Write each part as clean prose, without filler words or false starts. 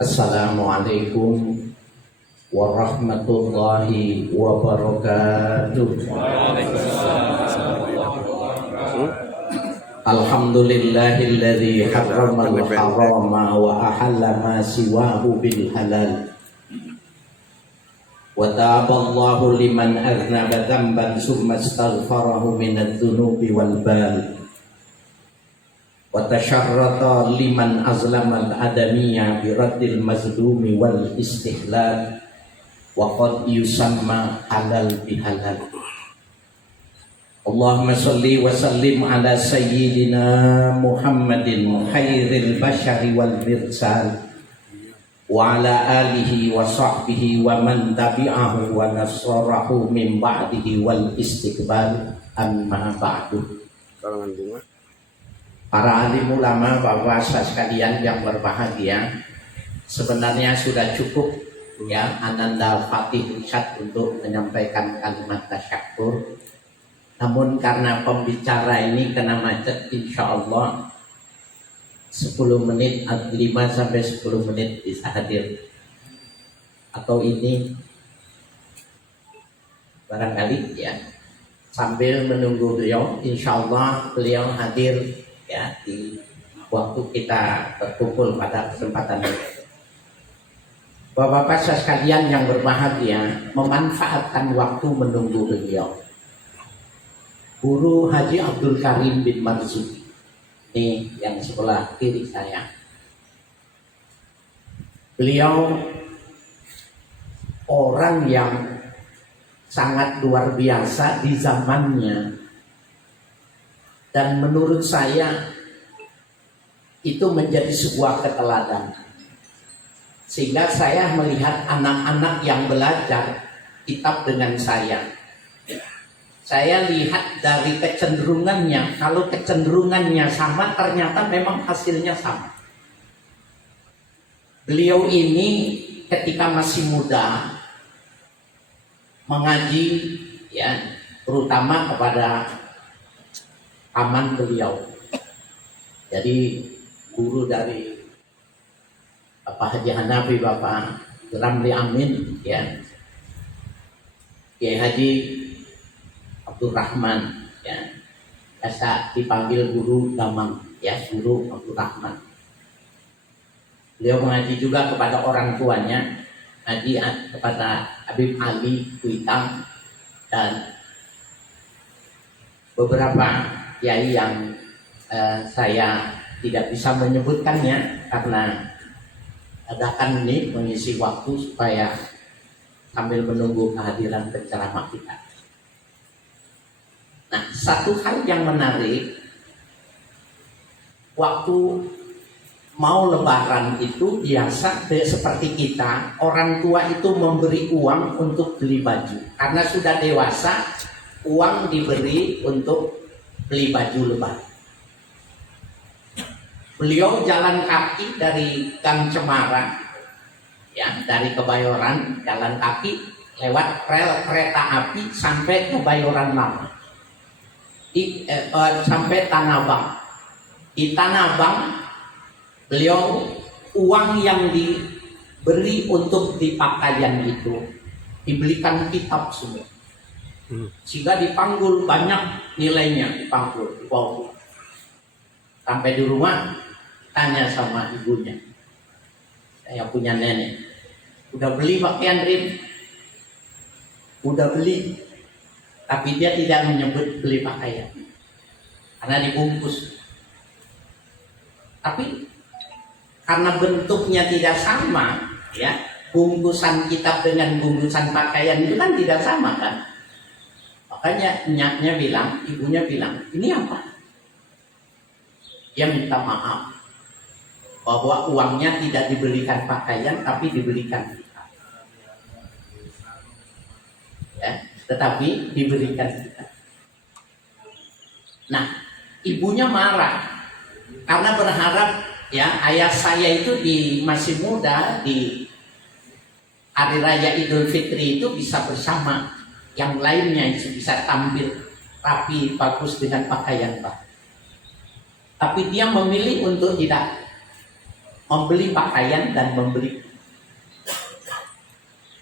Assalamualaikum warahmatullahi wabarakatuh. Alhamdulillahilladzi harramal harama wa ahalla ma siwahu bil halal. Wa taballahu liman aznaba dzamban summa astaghfarahu minadz dzunubi wal bal. Wa tasharrata liman azlamal adamiyya biraddil mazlumi wal istihlal wa qad yusamma halal bihalal. Allahumma sholli wa sallim ala sayyidina Muhammadin khairil bashari wal mirsal wa ala alihi wa sahbihi wa man tabi'ahu wa nasarahu min ba'dihi wal istiqbal, amma ba'du. Para alim ulama, bapak sekalian yang berbahagia, sebenarnya sudah cukup ya Ananda Fatih Ustaz untuk menyampaikan kalimat tasyakur. Namun karena pembicara ini kena macet, insya Allah 10 menit, 5 sampai 10 menit bisa hadir. Atau ini barangkali ya, sambil menunggu beliau, insya Allah beliau hadir ya di waktu kita berkumpul pada kesempatan ini. Bapak-bapak sekalian yang berbahagia, memanfaatkan waktu menunggu beliau. Guru Haji Abdul Karim bin Marzuki ini yang sebelah kiri saya. Beliau orang yang sangat luar biasa di zamannya. Dan menurut saya itu menjadi sebuah keteladanan. Sehingga saya melihat anak-anak yang belajar kitab dengan saya lihat dari kecenderungannya. Kalau kecenderungannya sama, ternyata memang hasilnya sama. Beliau ini ketika masih muda mengaji ya, terutama kepada paman beliau. Jadi guru dari Bapak Haji Hanafi, Bapak Ramli Amin ya, Kiai Haji Abdul Rahman ya, biasa dipanggil guru Damang ya, guru Abdul Rahman. Beliau mengaji juga kepada orang tuanya, ngaji kepada Habib Ali Kuitang dan beberapa kiai yang saya tidak bisa menyebutkannya karena adakan ini mengisi waktu supaya sambil menunggu kehadiran penceramah kita. Nah, satu hal yang menarik, waktu mau lebaran itu biasa seperti kita, orang tua itu memberi uang untuk beli baju. Karena sudah dewasa, uang diberi untuk beli baju lebaran. Beliau jalan kaki dari Gang Cemara ya, dari Kebayoran jalan kaki lewat rel kereta api sampai Kebayoran Lama, sampai Tanah Abang. Di Tanah Abang beliau uang yang diberi untuk dipakaian itu dibelikan kitab semua. Sehingga dipanggul banyak nilainya, dipanggul, dibawa. Sampai di rumah tanya sama ibunya, saya punya nenek, udah beli pakaian Rim? Udah beli, tapi dia tidak menyebut beli pakaian karena dibungkus. Tapi karena bentuknya tidak sama ya, bungkusan kitab dengan bungkusan pakaian itu kan tidak sama kan. Makanya nyaknya bilang, ibunya bilang, ini apa? Dia minta maaf bahwa uangnya tidak dibelikan pakaian tapi dibelikan kitab. Ya, tetapi diberikan kitab. Nah, ibunya marah karena berharap ya ayah saya itu masih muda di hari raya Idul Fitri itu bisa bersama yang lainnya, itu bisa tampil rapi bagus dengan pakaian baru. Tapi dia memilih untuk tidak membeli pakaian dan membeli.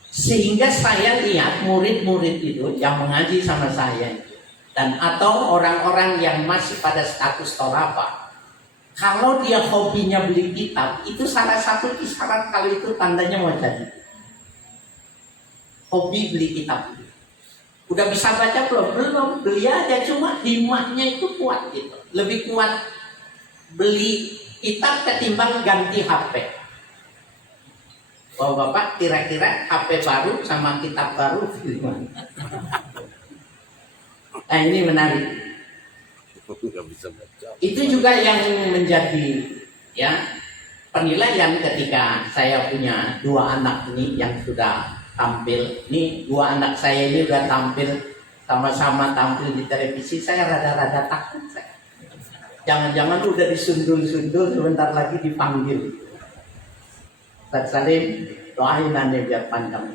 Sehingga saya lihat murid-murid itu yang mengaji sama saya dan atau orang-orang yang masih pada status toraba, kalau dia hobinya beli kitab, itu salah satu isyarat kalau itu tandanya mau jadi. Hobi beli kitab. Udah bisa baca belum? Belum, beli aja, cuma himahnya itu kuat gitu. Lebih kuat beli kitab ketimbang ganti HP. Oh Bapak, kira-kira HP baru sama kitab baru gimana? Nah ini menarik. Itu juga yang menjadi ya penilaian ketika saya punya dua anak ini yang sudah tampil. Ini dua anak saya ini sudah tampil, sama-sama tampil di televisi. Saya rada-rada takut saya. Jangan-jangan udah disundul-sundul, sebentar lagi dipanggil. Ustaz Salim, doain nanti biar panjang.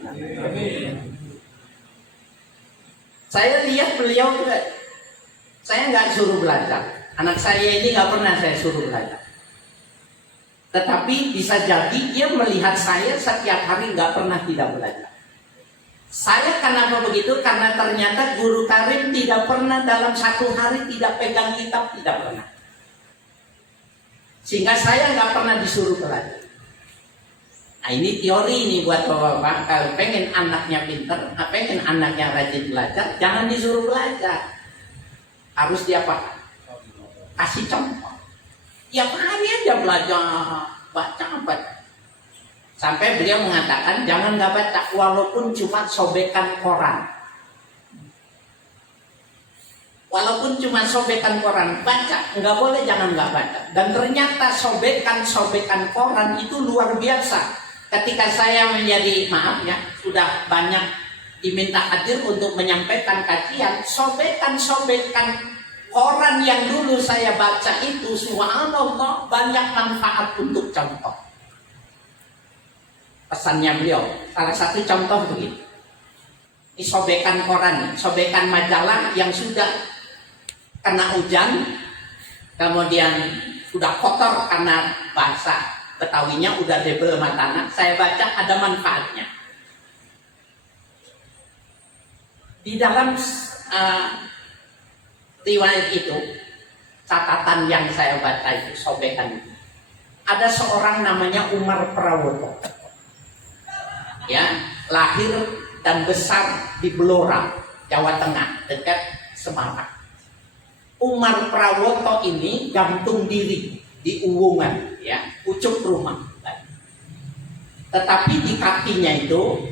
Saya lihat beliau juga, saya nggak suruh belajar. Anak saya ini nggak pernah saya suruh belajar. Tetapi bisa jadi dia melihat saya setiap hari nggak pernah tidak belajar. Saya kenapa begitu? Karena ternyata Guru Karim tidak pernah dalam satu hari tidak pegang kitab, tidak pernah. Sehingga saya nggak pernah disuruh belajar. Nah ini teori ini buat bapak-bapak. Kalau pengen anaknya pinter, pengen anaknya rajin belajar, jangan disuruh belajar. Harus diapakan? Kasih contoh. Ya hari aja belajar, baca. Sampai beliau mengatakan jangan nggak baca walaupun cuma sobekan koran. Walaupun cuma sobekan koran, baca. Nggak boleh jangan nggak baca. Dan ternyata sobekan koran itu luar biasa. Ketika saya menjadi, maaf ya, sudah banyak diminta hadir untuk menyampaikan kajian, sobekan koran yang dulu saya baca itu, subhanallah, banyak manfaat untuk contoh. Pesannya beliau, salah satu contoh begitu. Ini sobekan koran, sobekan majalah yang sudah kena hujan, kemudian sudah kotor karena bahasa Betawinya udah debel matana, saya baca ada manfaatnya. Di dalam riwayat itu, catatan yang saya baca itu, sobekan itu, ada seorang namanya Umar Prawoto. Ya, lahir dan besar di Blora, Jawa Tengah, dekat Semarang. Umar Prawoto ini gantung diri di Uwungan, ya, pucuk rumah. Tetapi di kakinya itu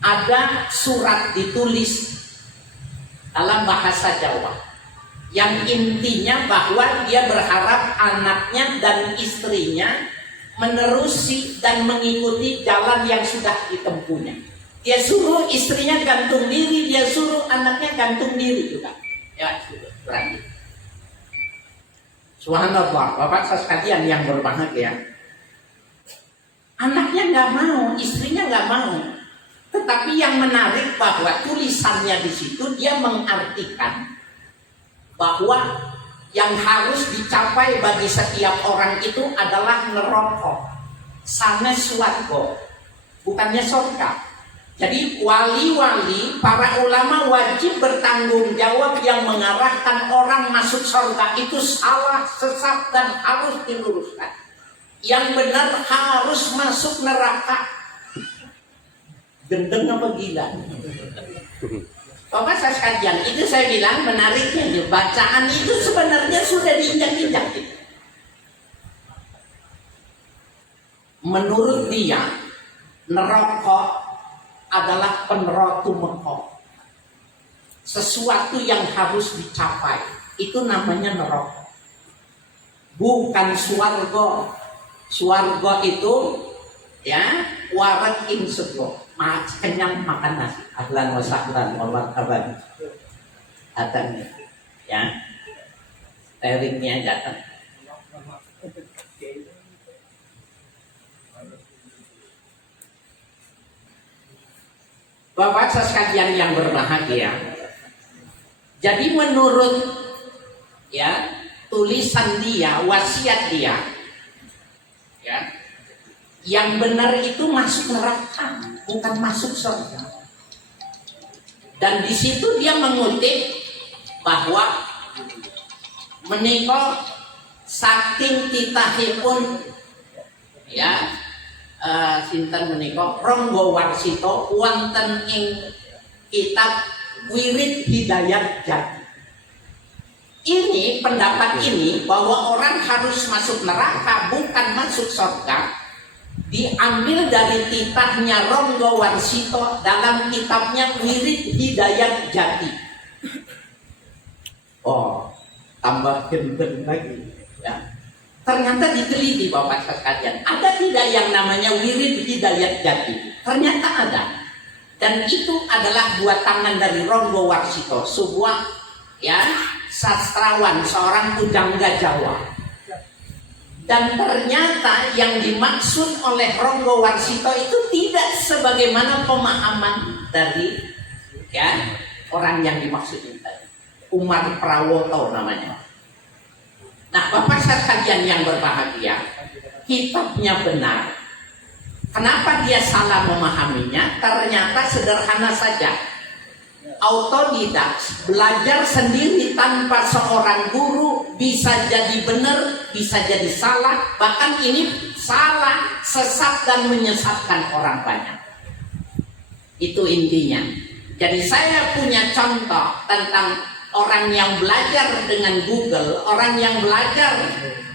ada surat ditulis dalam bahasa Jawa yang intinya bahwa dia berharap anaknya dan istrinya menerusi dan mengikuti jalan yang sudah ditempuhnya. Dia suruh istrinya gantung diri, dia suruh anaknya gantung diri juga. Ya, berani. Subhanallah, Bapak sekalian yang berbahagia. Anaknya nggak mau, istrinya nggak mau. Tetapi yang menarik bahwa tulisannya di situ dia mengartikan bahwa yang harus dicapai bagi setiap orang itu adalah neraka, sanes swarga, bukannya surga. Jadi wali-wali, para ulama wajib bertanggung jawab yang mengarahkan orang masuk surga itu salah, sesat dan harus diluruskan. Yang benar harus masuk neraka. Gendeng apa gila? Bapak saya sekalian, itu saya bilang menariknya nih, bacaan itu sebenarnya sudah diinjak-injak. Menurut dia, neraka adalah penerotu mekok. Sesuatu yang harus dicapai, itu namanya neraka. Bukan swarga. Swarga itu ya warak insego. Kenyang makan nasi, ahlan wa sahlan wa marhaban. Datang ya, teringnya datang. Bapak sekalian yang berbahagia, jadi menurut ya tulisan dia, wasiat dia, ya Yang benar itu masuk neraka, bukan masuk surga. Dan di situ dia mengutip bahwa menika saking titahipun ya sinten menika Ronggo Warsito wonten ing kitab Wirid Hidayat Jati. Ini pendapat ini bahwa orang harus masuk neraka bukan masuk surga diambil dari titahnya Ronggo Warsito dalam kitabnya Wirid Hidayat Jati. Oh, tambah genten lagi ya. Ternyata diteliti Bapak sekalian, ada tidak yang namanya Wirid Hidayat Jati? Ternyata ada. Dan itu adalah buatan dari Ronggo Warsito, sebuah ya sastrawan, seorang pujangga Jawa. Dan ternyata yang dimaksud oleh Ronggo Warsito itu tidak sebagaimana pemahaman dari ya orang yang dimaksud itu tadi. Umar Prawoto namanya. Nah, Bapak sekalian yang berbahagia, kitabnya benar. Kenapa dia salah memahaminya? Ternyata sederhana saja. Autodidak, belajar sendiri tanpa seorang guru bisa jadi benar, bisa jadi salah. Bahkan ini salah, sesat dan menyesatkan orang banyak. Itu intinya. Jadi saya punya contoh tentang orang yang belajar dengan Google, orang yang belajar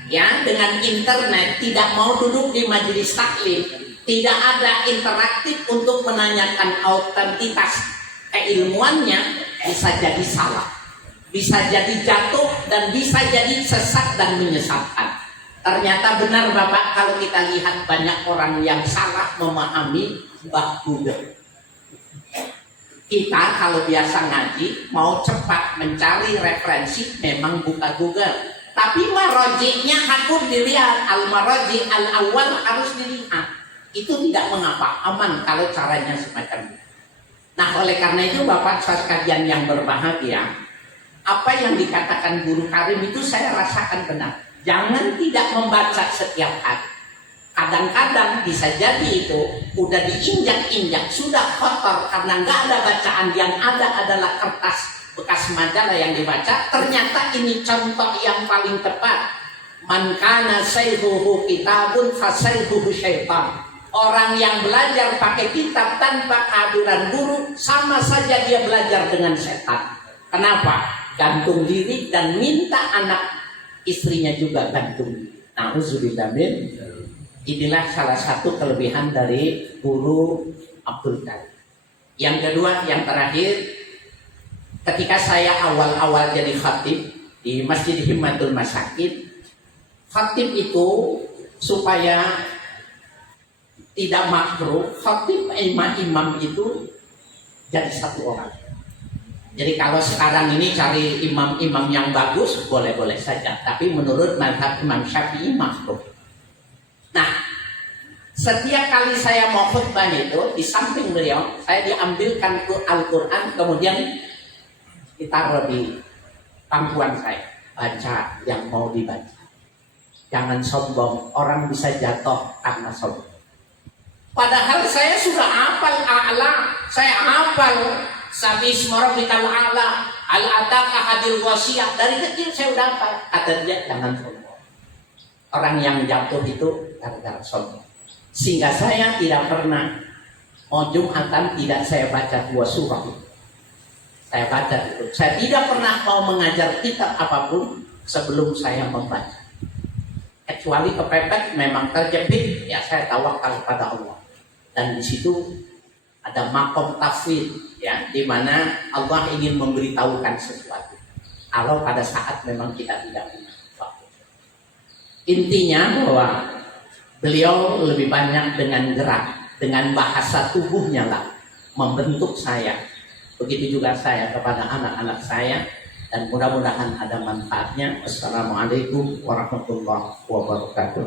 ya dengan internet, tidak mau duduk di majelis taklim, tidak ada interaktif untuk menanyakan autentitas keilmuannya, bisa jadi salah, bisa jadi jatuh, dan bisa jadi sesat dan menyesatkan. Ternyata benar Bapak, kalau kita lihat banyak orang yang salah memahami Mbah Google. Kita kalau biasa ngaji mau cepat mencari referensi memang buka Google, tapi marojiknya harus dilihat, al-marojik al-awwal harus dilihat. Itu tidak mengapa, aman kalau caranya semacam itu. Nah, oleh karena itu Bapak sekalian yang berbahagia, apa yang dikatakan Guru Karim itu saya rasakan benar. Jangan tidak membaca setiap hari. Kadang-kadang bisa jadi itu udah diinjak-injak, sudah kotor karena nggak ada bacaan, yang ada adalah kertas bekas majalah yang dibaca. Ternyata ini contoh yang paling tepat. Man kana sayhuhu kitabun fasayhuhu syaitan. Orang yang belajar pakai kitab tanpa kehadiran guru sama saja dia belajar dengan setan. Kenapa? Gantung diri dan minta anak istrinya juga gantung diri. Nauzubillah min. Inilah salah satu kelebihan dari Guru Abdul Karim. Yang kedua, yang terakhir, ketika saya awal-awal jadi khatib di Masjid Himmatul Masakin, khatib itu supaya tidak makruh, khatib imam itu jadi satu orang. Jadi kalau sekarang ini cari imam-imam yang bagus, boleh-boleh saja. Tapi menurut mazhab Imam Syafi'i makruh. Nah, setiap kali saya mau khutbah itu, di samping beliau, saya diambilkan ke Al-Quran, kemudian ditaruh di pangkuan saya. Baca yang mau dibaca. Jangan sombong, orang bisa jatuh karena sombong. Padahal saya sudah hafal a'la, saya hafal sabisma rabbikal a'la, al-ataka hadil wasiyah. Dari kecil saya sudah hafal. Kata dia, jangan sombong. Orang yang jatuh itu gara-gara sombong. Sehingga saya tidak pernah mau Jumatan tidak saya baca 2 surah. Saya baca itu. Saya tidak pernah mau mengajar kitab apapun sebelum saya membaca. Kecuali kepepet memang terjepit, ya saya tawakal pada Allah. Dan di situ ada makom tafwid, ya, di mana Allah ingin memberitahukan sesuatu. Kalau pada saat memang kita tidak punya. Intinya bahwa beliau lebih banyak dengan gerak, dengan bahasa tubuhnya lah membentuk saya. Begitu juga saya kepada anak-anak saya, dan mudah-mudahan ada manfaatnya. Wassalamualaikum warahmatullahi wabarakatuh.